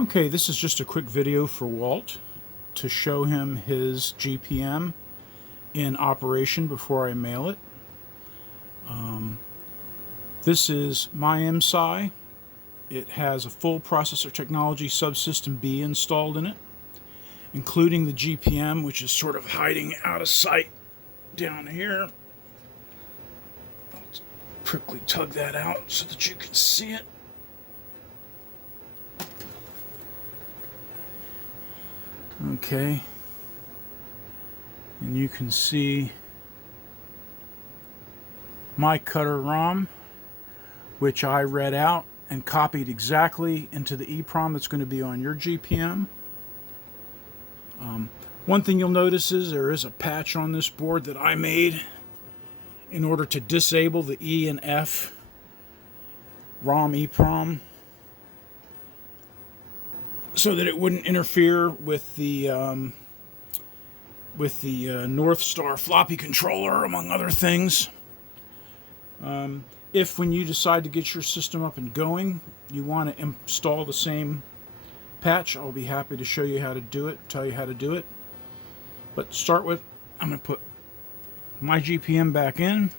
Okay, this is just a quick video for Walt to show him his GPM in operation before I mail it. This is my MSI. It has a full Processor Technology Subsystem B installed in it, including the GPM, which is sort of hiding out of sight down here. I'll quickly tug that out so that you can see it. Okay, and you can see my cutter ROM, which I read out and copied exactly into the EEPROM that's going to be on your GPM. One thing you'll notice is there is a patch on this board that I made in order to disable the E and F ROM EEPROM so that it wouldn't interfere with the North Star floppy controller, among other things. If when you decide to get your system up and going, you want to install the same patch, I'll be happy to show you how to do it, tell you how to do it. But to start with, I'm going to put my GPM back in.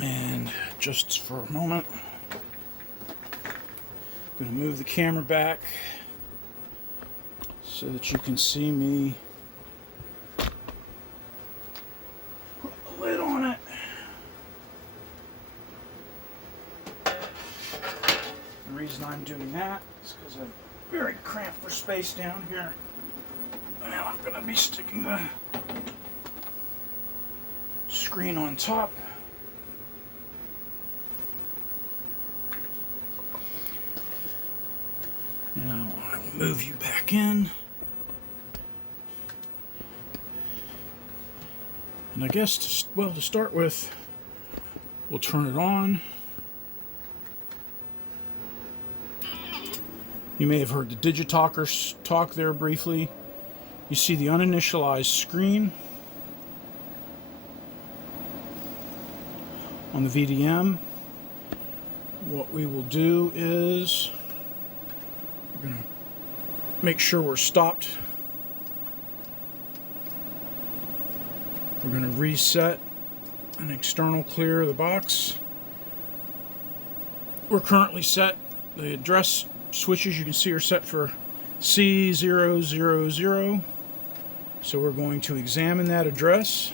And just for a moment, I'm going to move the camera back so that you can see me put the lid on it. The reason I'm doing that is because I'm very cramped for space down here. And I'm going to be sticking the screen on top. Now I will move you back in. And I guess, to start with, we'll turn it on. You may have heard the Digitalker talk there briefly. You see the uninitialized screen on the VDM. What we will do is we're going to make sure we're stopped. We're going to reset an external clear of the box. We're currently set. The address switches you can see are set for C000. So we're going to examine that address.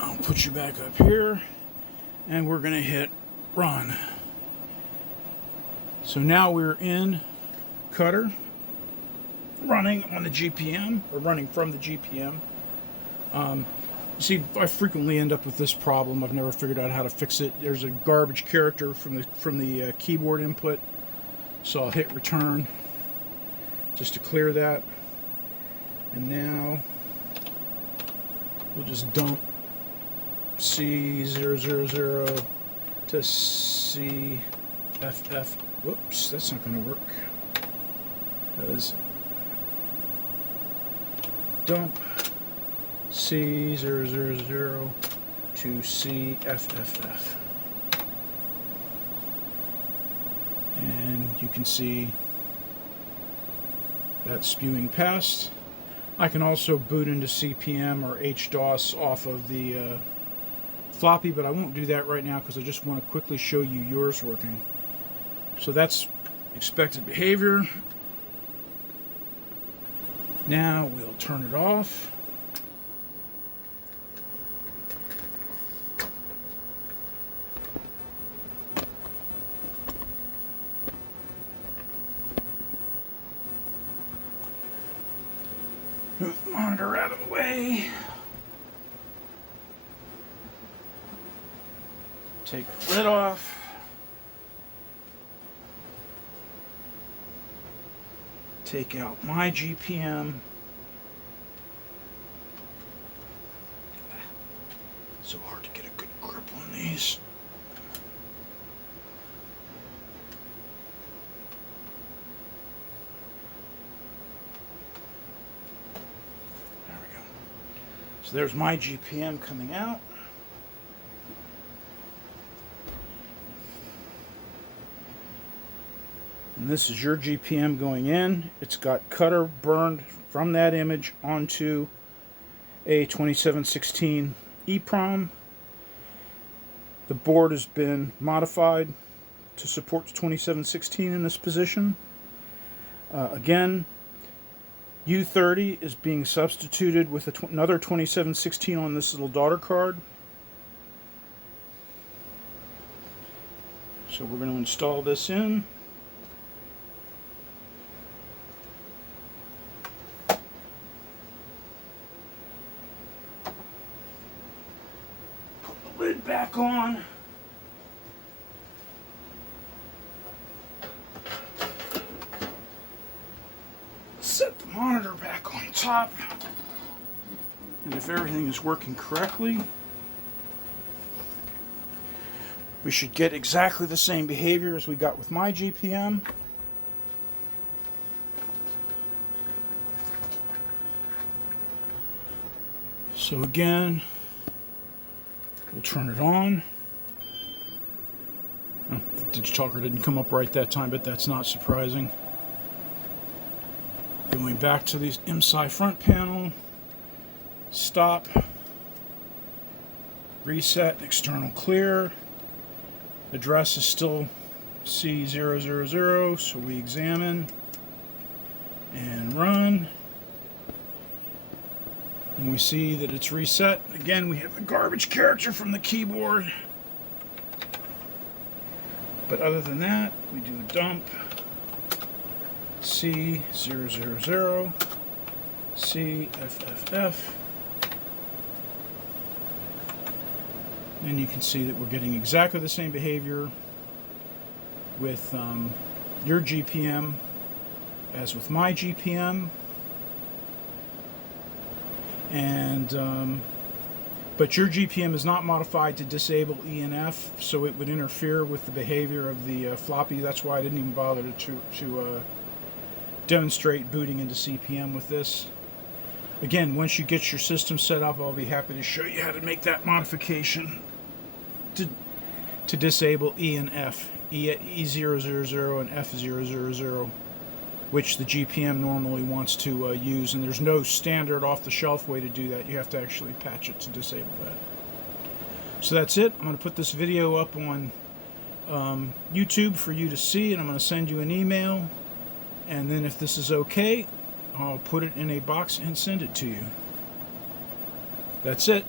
I'll put you back up here and we're going to hit run. So now we're in Cutter, running on the GPM, or running from the GPM. See, I frequently end up with this problem. I've never figured out how to fix it. There's a garbage character from the keyboard input, so I'll hit return just to clear that. And now we'll just dump C000 to CFF. Whoops, that's not going to work. Because dump C000 to CFFF. And you can see that spewing past. I can also boot into CPM or HDOS off of the floppy, but I won't do that right now because I just want to quickly show you yours working. So that's expected behavior. Now we'll turn it off. Move the monitor out of the way. Take the lid off. Take out my GPM. So hard to get a good grip on these. So there's my GPM coming out. And this is your GPM going in. It's got cutter burned from that image onto a 2716 EEPROM. The board has been modified to support 2716 in this position. Again, U30 is being substituted with another 2716 on this little daughter card. So we're going to install this in. Put the lid back on. Set the monitor back on top, and if everything is working correctly, we should get exactly the same behavior as we got with my GPM. So again, we'll turn it on. Oh, the Digitalker didn't come up right that time, but that's not surprising. Going back to the MSI front panel, stop, reset, external clear. Address is still C000, so we examine and run. And we see that it's reset. Again, we have the garbage character from the keyboard. But other than that, we do a dump. C000, CFFF, and you can see that we're getting exactly the same behavior with your GPM as with my GPM, and but your GPM is not modified to disable E and F, so it would interfere with the behavior of the floppy. That's why I didn't even bother to demonstrate booting into CPM with this. Again, once you get your system set up, I'll be happy to show you how to make that modification to disable E and F, E000 and F000, which the GPM normally wants to use, and there's no standard off-the-shelf way to do that. You have to actually patch it to disable that. So that's it. I'm going to put this video up on YouTube for you to see, and I'm going to send you an email. And then if this is okay, I'll put it in a box and send it to you. That's it.